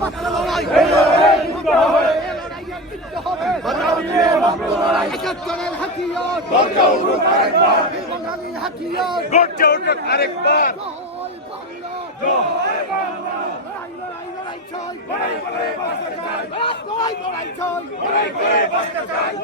পাকড়া লড়াই একাত্তরের হাতিয়ার বাঙালির হাতিয়ার আরেকবার চাই লড়াই লড়াই চাই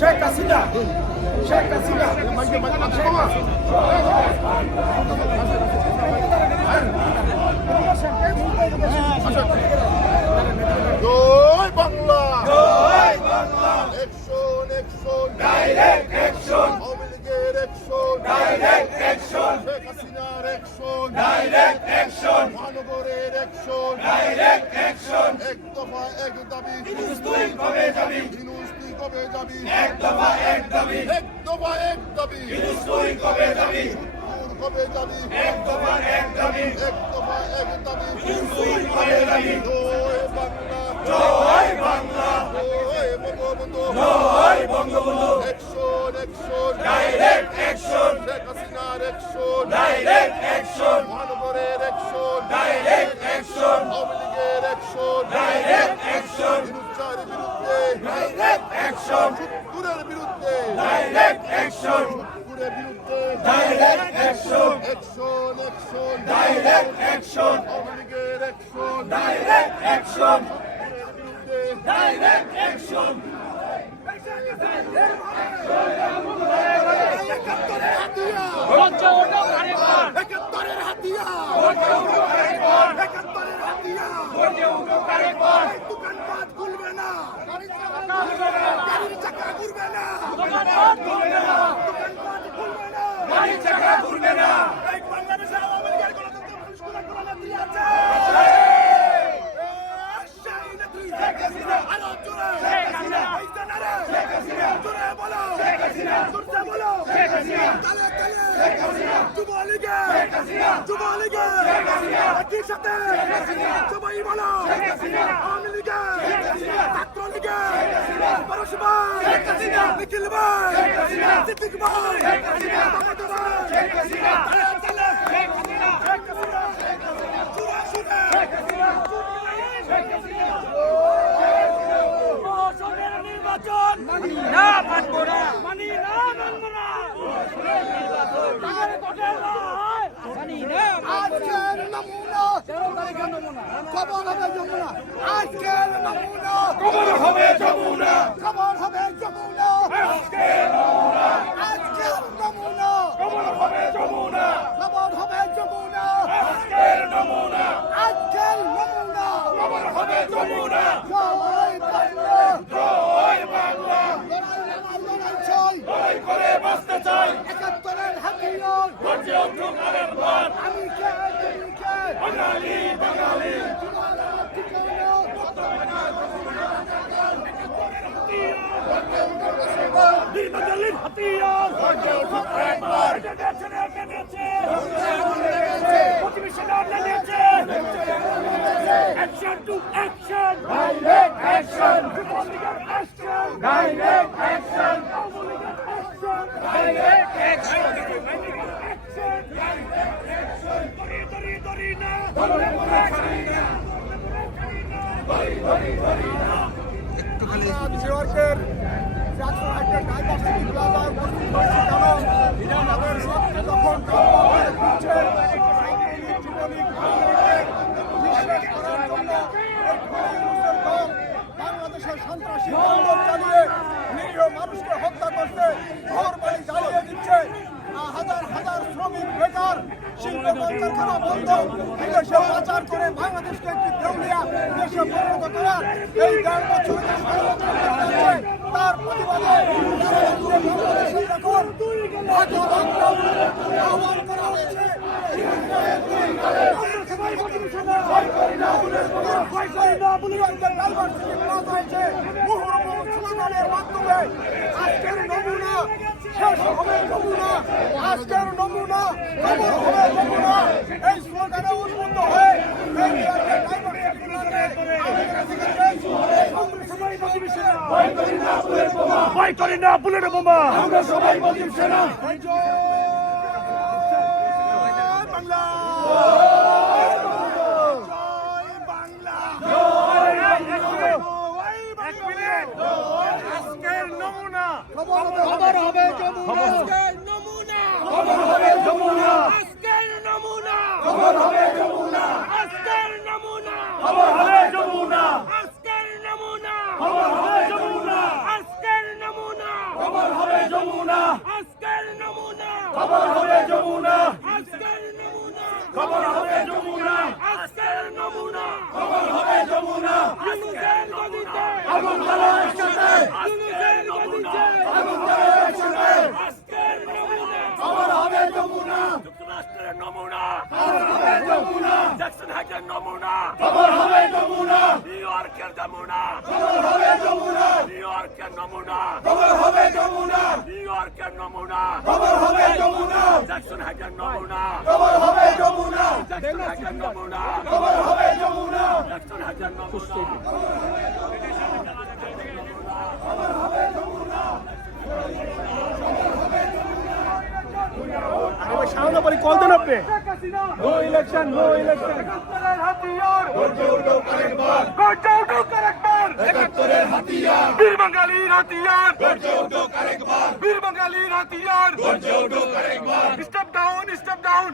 শেখ হাসিনা শেখ হাসিনা জয় বাংলা। জয় Bangla. Action action direct action Awami লীগের অ্যাকশন ডাইরেক্ট অ্যাকশন শেখ হাসিনার অ্যাকশন ডাইরেক্ট অ্যাকশন মহানগরের অ্যাকশন ডাইরেক্ট অ্যাকশন এক দফা এক দাবি। ইনুস কবে যাবি? যাবি এক দফা এক দাবি। এক দফা এক দাবি। ইনুস তুই কবে এক দফা এক দাবি। এক দফা এক দাবি। ইনুস তুই কবে যাবি জয় বাংলা। জয় বাংলা। জয় বঙ্গবন্ধু। জয় Bangabandhu. Action action direct action Sheikh হাসিনার অ্যাকশন ডাইরেক্ট অ্যাকশন মহানগরের অ্যাকশন ডাইরেক্ট অ্যাকশন আওয়ামী লীগের অ্যাকশন ডাইরেক্ট অ্যাকশন বিরুদ্ধার বিরুদ্ধে ডাইরেক্ট অ্যাকশন সুৎকুরের বিরুদ্ধে ডাইরেক্ট অ্যাকশন সুৎকুরের বিরুদ্ধে direct action action action direct action Awami লীগের action direct action direct action একাত্তরের হাতিয়ার একাত্তরের হাতিয়ার একই সাথে সবাই বলো আওয়ামী লীগে লীগে পরশ ভাই নিখিল ভাই সিদ্দিক ভাই নির্বাচন মানি না মানব না মানি না মানব না আর কোটে নয় মানি না আজকের নমুনা খবর হবে যমুনা। আজকের নমুনা। খবর হবে যমুনা। খবর হবে যমুনা। আজকের নমুনা আজকের নমুনা খবর হবে যমুনা খবর হবে যমুনা আজকের নমুনা আজকের নমুনা খবর হবে যমুনা জয় বাংলা জয় বাংলা লড়াই লড়াই লড়াই চাই লড়াই করে বাঁচতে চাই একাত্তরের হাতিয়ার গর্জে উঠুক আরেকবার আমি কে তুমি কে বাঙালি বাঙালি নির্বাচনের হাতিয়ার গর্জে উঠুক আরেকবার এটা নেছে এটা নেছে প্রতিবেশী লড়লে নেছে action to action direct action Republican action direct action Republican action direct action action direct action দরি দরি দরি না দরি দরি না বাংলাদেশের সন্ত্রাসী তাণ্ডব চালিয়ে নিরীহ মানুষকে হত্যা করছে ঘর বাড়ি জ্বালিয়ে দিচ্ছে হাজার হাজার শ্রমিক বেকার শিল্প বন্ধ বিদেশে পাচার বাংলাদেশকে একটি দেউলিয়া এই হত্যার প্রতিবাদে এখন আহ্বান করা হচ্ছে আজকের নমুনা শেষ হবে নমুনা, আজকের নমুনা নমুনা এই সরকারে উদ্বুদ্ধ হয়ে ভয় করি না বুলেট বোমা। আমরা সবাই মুসলিম সেনা। বাংলা জয় বাংলা এক মিনিট আজকের নমুনা খবর হবে যমুনা। নমুনা খবর হবে আজকের নমুনা। খবর হবে যমুনা। আজকের নমুনা খবর হবে যমুনা আজকের নমুনা খবর হবে যমুনা আজকের নমুনা খবর হবে যমুনা আজকের নমুনা খবর হবে যমুনা আজকের নমুনা খবর হবে যমুনা আজকের নমুনা খবর হবে যমুনা ইউনুসের গদিতে আগুন জ্বালা একসাথে ইউনুসের গদিতে আগুন জ্বালা একসাথে আজকের নমুনা খবর হবে যমুনা যুক্তরাষ্ট্রের নমুনা খবর হবে যমুনা হাইটের নমুনা। খবর হবে নমুনা। নিউ ইয়র্কের নমুনা। খবর হবে নমুনা। নিউ ইয়র্কের নমুনা। খবর হবে নমুনা। নিউ ইয়র্কের নমুনা। খবর হবে নমুনা। জ্যাকসন হাইটের নমুনা। খবর হবে নমুনা। জ্যাকসন হাইটের নমুনা। খবর হবে নমুনা। জ্যাকসন হাইটের নমুনা। somebody call the number. No election, no election. বীর বাঙালির হাতিয়ার বীর বাঙালির হাতিয়ার step down step down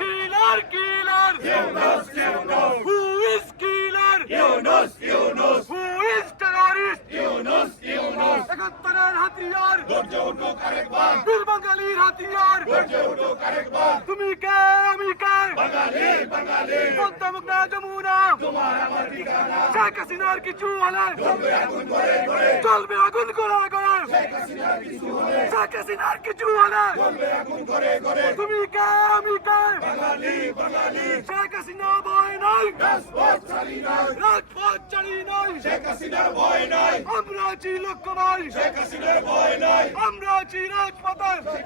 killer killer who is killer who is terrorist একাত্তরের হাতিয়ার ধৈর্য উঠুক আরেকবার বাঙালি পদ্মা যমুনা শেখ হাসিনার কিছু হলে চলবে আগুন করে করে শেখ হাসিনার কিছু হলে তুমি কে আমি কে শেখ হাসিনা ভয় নাই রাজপথ নাই চালি নাই শেখ হাসিনার ভয় নাই আমরা আছি লক্ষ্যমাই শেখ হাসিনার ভয় নাই আমরা আছি রাজপথে শেখ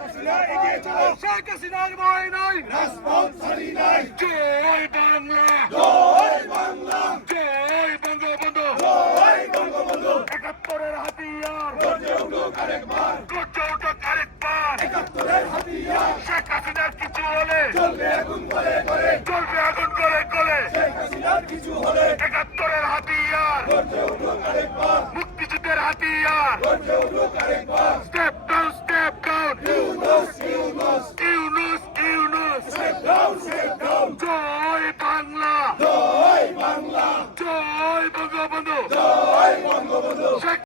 চলো হাসিনার ভয় নাই রাজপথ ছাড়ি নাই জয় বাংলা। জয় বাংলা জয় বঙ্গবন্ধু। জয় বঙ্গবন্ধু। একাত্তরের হাতিয়ার। গর্জে উঠো আরেকবার গর্জে উঠুক আরেকবার একাত্তরের হাতিয়ার। শেখ হাসিনার কিছু হলে। চলবে আগুন করে করে চলবে আগুন করে করে শেখ হাসিনার কিছু হলে। একাত্তরের হাতিয়ার। গর্জে উঠো আরেকবার মুক্তিযুদ্ধের হাতিয়ার। গর্জে